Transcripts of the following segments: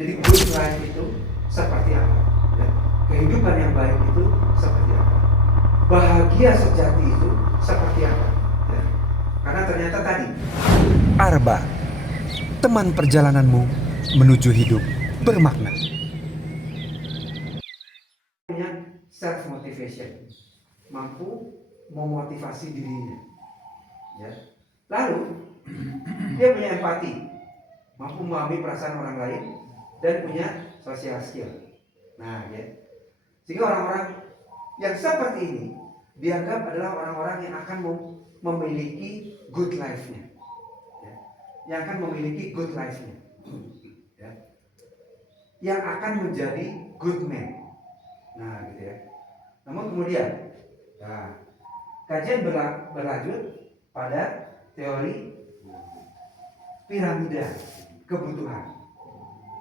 Jadi good life itu seperti apa? Ya. Kehidupan yang baik itu seperti apa? Bahagia sejati itu seperti apa? Ya. Karena ternyata tadi Arba, teman perjalananmu menuju hidup bermakna. punya self motivation, mampu memotivasi dirinya. Ya. Lalu dia punya empati, mampu memahami perasaan orang lain dan punya social skill. Nah, ya. Sehingga orang-orang yang seperti ini dianggap adalah orang-orang yang akan memiliki good life-nya, ya. Yang akan memiliki good life-nya, ya. Yang akan menjadi good man. Nah, gitu ya. Namun kemudian, nah, kajian berlanjut pada teori piramida kebutuhan,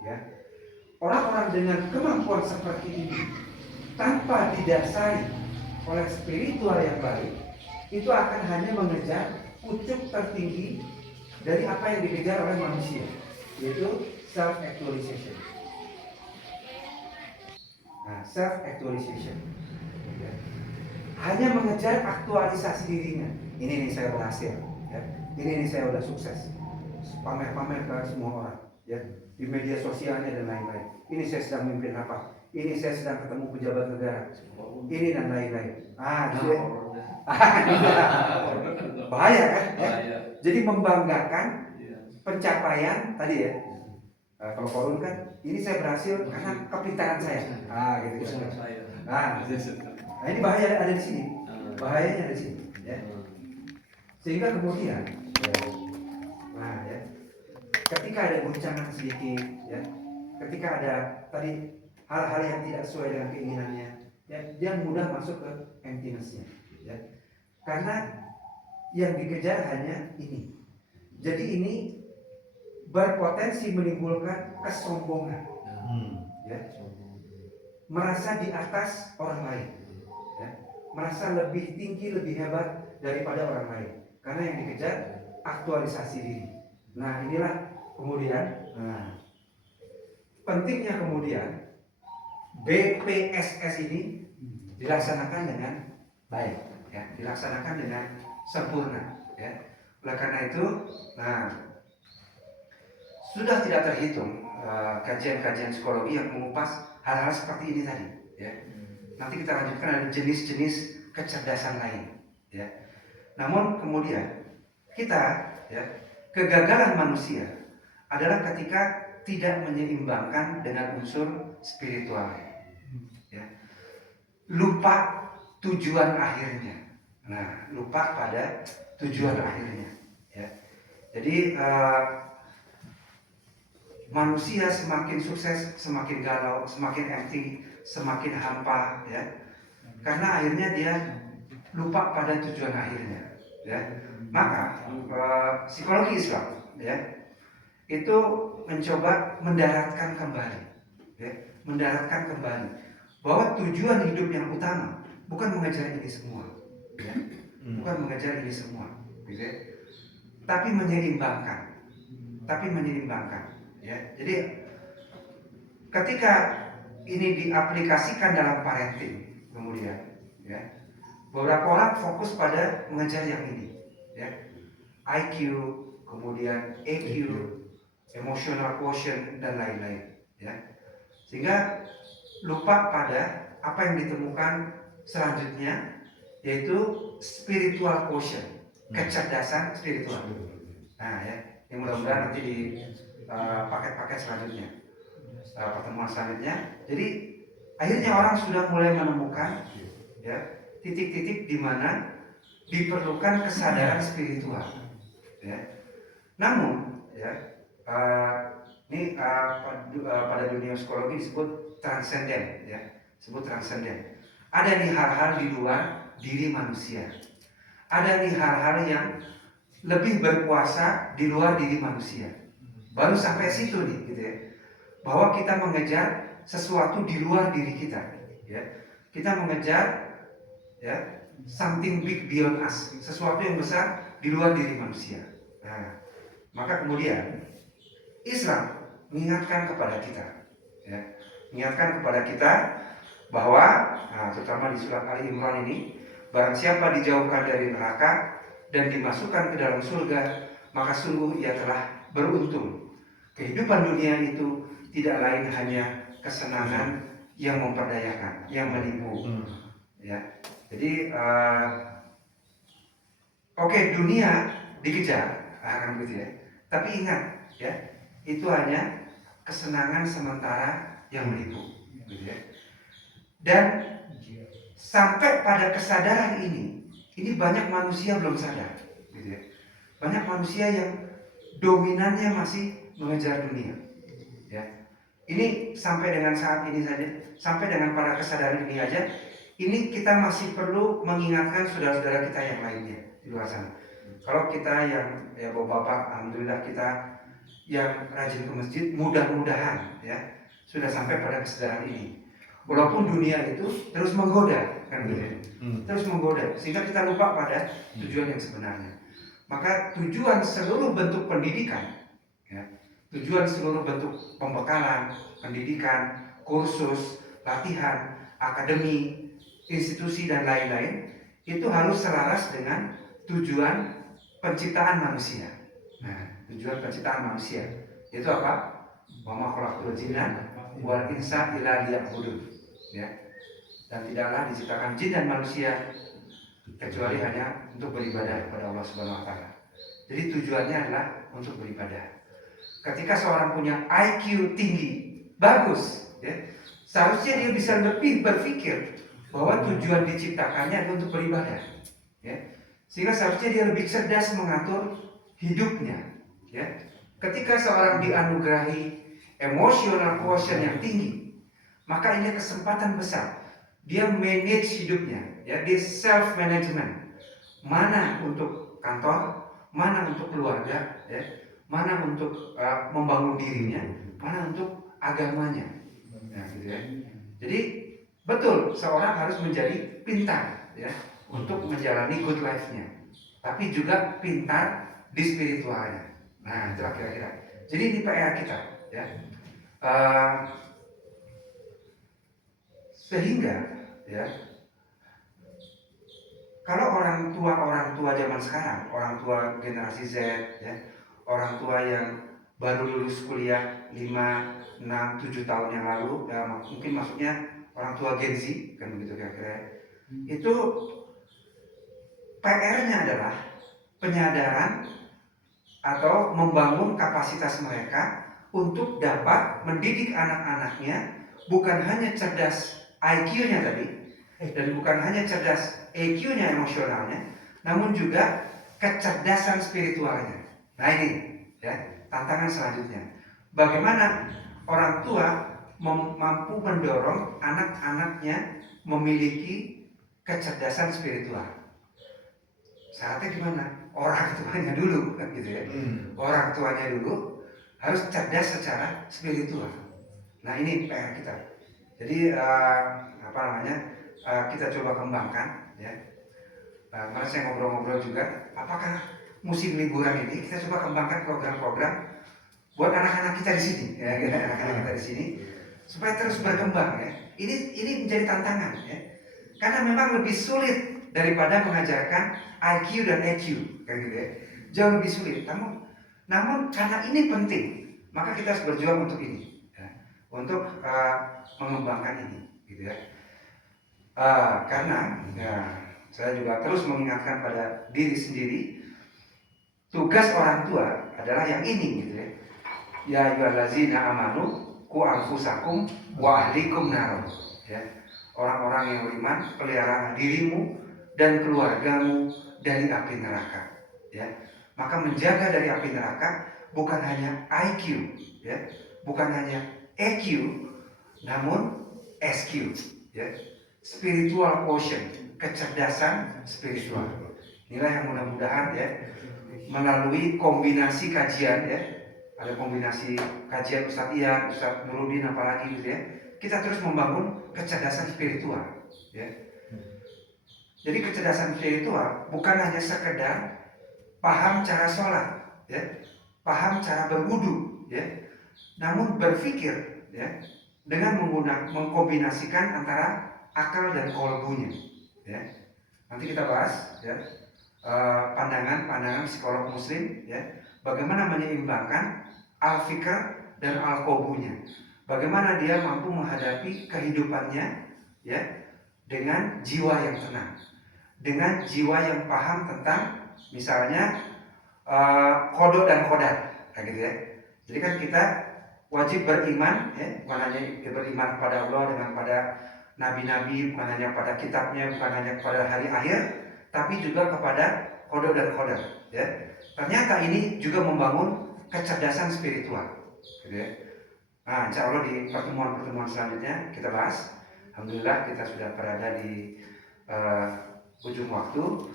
ya. Orang-orang dengan kemampuan seperti ini tanpa didasari oleh spiritual yang baik, itu akan hanya mengejar pucuk tertinggi dari apa yang dikejar oleh manusia, yaitu self actualization. Nah, self actualization, ya. Hanya mengejar aktualisasi dirinya. Ini nih saya berhasil, ya. Ini nih saya udah sukses. Pamer-pamer ke semua orang, ya, di media sosialnya dan lain-lain. Ini saya sedang memimpin apa? Ini saya sedang ketemu pejabat negara. Ini dan lain-lain. Gitu ya. Bahaya kan? Ya? Jadi membanggakan pencapaian tadi ya. Kalau korun kan, ini saya berhasil karena kepintaran saya. Gitu. Nah, ini bahaya ada di sini. Bahayanya ada di sini. Ya. Sehingga kemudian, ya, ketika ada guncangan sedikit, ya, ketika ada tadi hal-hal yang tidak sesuai dengan keinginannya, ya, dia mudah masuk ke emptiness-nya, ya. Karena yang dikejar hanya ini. Jadi ini berpotensi menimbulkan kesombongan, ya. Merasa di atas orang lain, ya. Merasa lebih tinggi, lebih hebat daripada orang lain. Karena yang dikejar aktualisasi diri. Nah, inilah kemudian, pentingnya kemudian BPSS ini dilaksanakan dengan baik, ya, dilaksanakan dengan sempurna, ya. Oleh karena itu, sudah tidak terhitung kajian-kajian psikologi yang mengupas hal-hal seperti ini tadi, ya. Nanti kita lanjutkan ada jenis-jenis kecerdasan lain, ya. Namun kemudian kita, ya, kegagalan manusia adalah ketika tidak menyeimbangkan dengan unsur spiritual, ya. Lupa tujuan akhirnya. Nah, lupa pada tujuan akhirnya, ya. Jadi manusia semakin sukses, semakin galau, semakin empty, semakin hampa, ya. Karena akhirnya dia lupa pada tujuan akhirnya, ya. Maka psikologi Islam, ya, itu mencoba mendaratkan kembali, ya, mendaratkan kembali bahwa tujuan hidup yang utama bukan mengejar ini semua, ya, bukan mengejar ini semua, gitu ya, tapi menyeimbangkan, ya. Jadi ketika ini diaplikasikan dalam parenting, kemudian, ya, beberapa orang fokus pada mengejar yang ini, ya, IQ, kemudian EQ, emotional quotient dan lain-lain, ya, sehingga lupa pada apa yang ditemukan selanjutnya, yaitu spiritual quotient, kecerdasan spiritual. Nah, ya, yang mudah-mudahan nanti di paket-paket selanjutnya, pertemuan selanjutnya. Jadi akhirnya orang sudah mulai menemukan, ya, titik-titik di mana diperlukan kesadaran spiritual, ya. Namun, ya, ini pada dunia psikologi disebut transenden, ya, disebut transenden. Ada nih hal-hal di luar diri manusia. Ada nih hal-hal yang lebih berkuasa di luar diri manusia. Baru sampai situ nih, gitu ya. Bahwa kita mengejar sesuatu di luar diri kita, ya. Kita mengejar, ya, something big beyond us, sesuatu yang besar di luar diri manusia. Nah, maka kemudian Islam mengingatkan kepada kita, ya, mengingatkan kepada kita bahwa, terutama di surat Ali Imran ini, barang siapa dijauhkan dari neraka dan dimasukkan ke dalam surga, maka sungguh ia telah beruntung. Kehidupan dunia itu tidak lain hanya kesenangan yang memperdayakan, yang menipu. Ya, jadi oke, dunia dikejar, akan begitu ya. Tapi ingat, ya, itu hanya kesenangan sementara yang menipu, gitu ya. Dan sampai pada kesadaran ini banyak manusia belum sadar, gitu ya. Banyak manusia yang dominannya masih mengejar dunia, ya. Ini sampai dengan saat ini saja, sampai dengan pada kesadaran ini aja, ini kita masih perlu mengingatkan saudara-saudara kita yang lainnya di luar sana. Kalau kita yang ya bapak-bapak, alhamdulillah kita yang rajin ke masjid, mudah-mudahan ya sudah sampai pada kesadaran ini. Walaupun dunia itu terus menggoda, kan gitu ya. Terus menggoda, sehingga kita lupa pada tujuan yang sebenarnya. Maka tujuan seluruh bentuk pendidikan, ya, tujuan seluruh bentuk pembekalan, pendidikan, kursus, latihan, akademi, institusi dan lain-lain itu harus selaras dengan tujuan penciptaan manusia. Nah, tujuan penciptaan manusia itu apa? Wa ma khalaqtul jinna wal insa illa liya'budun. Ya. Dan tidaklah diciptakan jin dan manusia kecuali hanya untuk beribadah kepada Allah Subhanahu wa taala. Jadi tujuannya adalah untuk beribadah. Ketika seorang punya IQ tinggi, bagus, ya, seharusnya dia bisa lebih berpikir bahwa tujuan diciptakannya adalah untuk beribadah, ya. Sehingga seharusnya dia lebih cerdas mengatur hidupnya, ya. Ketika seorang dianugerahi emotional quotient yang tinggi, maka ini kesempatan besar dia manage hidupnya, ya, dia self management. Mana untuk kantor, mana untuk keluarga, ya, mana untuk membangun dirinya, mana untuk agamanya, ya, gitu ya. Jadi betul seorang harus menjadi pintar, ya, untuk menjalani good life-nya, tapi juga pintar di spiritualnya. Nah, itu kira-kira. Jadi ini PR kita, ya. Sehingga, ya, kalau orang tua zaman sekarang, orang tua generasi Z, ya, orang tua yang baru lulus kuliah 5, 6, 7 tahun yang lalu, ya, mungkin maksudnya orang tua Gen Z, kan begitu kira-kira. Itu PR-nya adalah penyadaran atau membangun kapasitas mereka untuk dapat mendidik anak-anaknya bukan hanya cerdas IQ-nya tadi, dan bukan hanya cerdas EQ-nya, emosionalnya, namun juga kecerdasan spiritualnya. Nah ini, ya, tantangan selanjutnya. Bagaimana orang tua mampu mendorong anak-anaknya memiliki kecerdasan spiritual? Syaratnya gimana? Orang tuanya dulu, kan gitu ya. Orang tuanya dulu harus cerdas secara spiritual. Nah ini PR kita. Jadi kita coba kembangkan, ya. Karena saya ngobrol-ngobrol juga, apakah musim liburan ini kita coba kembangkan program-program buat anak-anak kita di sini, ya, anak-anak kita di sini, supaya terus berkembang, ya. Ini menjadi tantangan, ya. Karena memang lebih sulit daripada mengajarkan IQ dan EQ, kan gitu ya. Jauh lebih sulit. Namun karena ini penting, maka kita harus berjuang untuk ini, ya. Untuk mengembangkan ini, gitu ya. Karena ya, saya juga terus mengingatkan pada diri sendiri, tugas orang tua adalah yang ini, gitu ya. Ya ayyuhallazina amanu qu anfusakum wa ahlikum nar. Ya. Orang-orang yang beriman, pelihara dirimu dan keluargamu dari api neraka. Ya. Maka menjaga dari api neraka bukan hanya IQ, ya, bukan hanya EQ, namun SQ, ya, spiritual quotient, kecerdasan spiritual. Inilah yang mudah-mudahan, ya, melalui kombinasi kajian, ya, ada kombinasi kajian Ustadz Ian, Ustadz Nurudin, apalagi gitu ya, kita terus membangun kecerdasan spiritual, ya. Jadi kecerdasan spiritual bukan hanya sekedar paham cara sholat, ya, paham cara berwudu, ya, namun berpikir ya dengan mengkombinasikan antara akal dan kolbunya. Ya. Nanti kita bahas ya pandangan psikolog Muslim ya, bagaimana menyeimbangkan al-fikr dan al-kolbunya. Bagaimana dia mampu menghadapi kehidupannya ya dengan jiwa yang tenang, dengan jiwa yang paham tentang misalnya kodok dan kodar, gitu ya. Jadi kan kita wajib beriman, ya, bukan hanya beriman kepada Allah dengan pada nabi-nabi, bukan hanya pada kitabnya, bukan hanya kepada hari akhir, tapi juga kepada kodok dan kodar. Ya. Ternyata ini juga membangun kecerdasan spiritual. Gitu ya. Nah, insya Allah di pertemuan-pertemuan selanjutnya kita bahas. Alhamdulillah kita sudah berada di ujung waktu.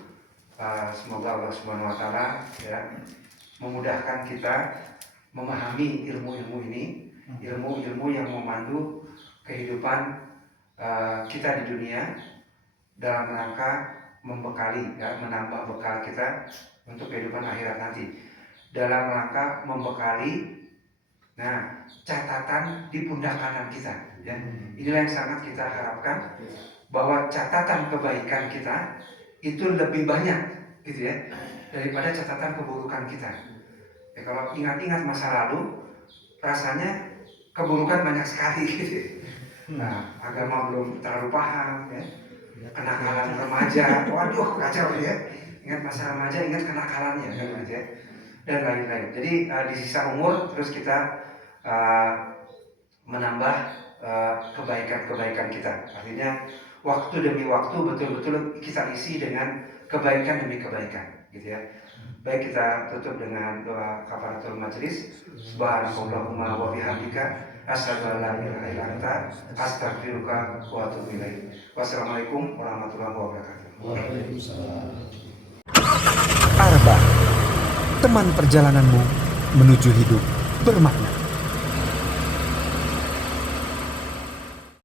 Semoga Allah Subhanahu Wa Taala ya memudahkan kita memahami ilmu-ilmu ini, ilmu-ilmu yang memandu kehidupan kita di dunia dalam rangka membekali, ya, menambah bekal kita untuk kehidupan akhirat nanti. Dalam rangka membekali, nah, catatan di pundak kanan kita. Ya. Inilah yang sangat kita harapkan, bahwa catatan kebaikan kita itu lebih banyak, gitu ya, daripada catatan keburukan kita. Ya, kalau ingat-ingat masa lalu, rasanya keburukan banyak sekali, gitu. Nah, agama belum terlalu paham, ya. Kenakalan remaja, waduh kacau ya. Ingat masa remaja, ingat kenakalannya, kan, gitu ya. Dan lain-lain. Jadi di sisa umur terus kita menambah kebaikan-kebaikan kita. Artinya waktu demi waktu betul-betul kita isi dengan kebaikan demi kebaikan, gitu ya. Baik, kita tutup dengan doa kafaratul majlis. Subhanallahumma wa bihamdika asyhadu an la ilaha illa anta astaghfiruka wa atubu ilaik. Wassalamualaikum warahmatullahi wabarakatuh. Waalaikumsalam. Arba, teman perjalananmu menuju hidup bermakna.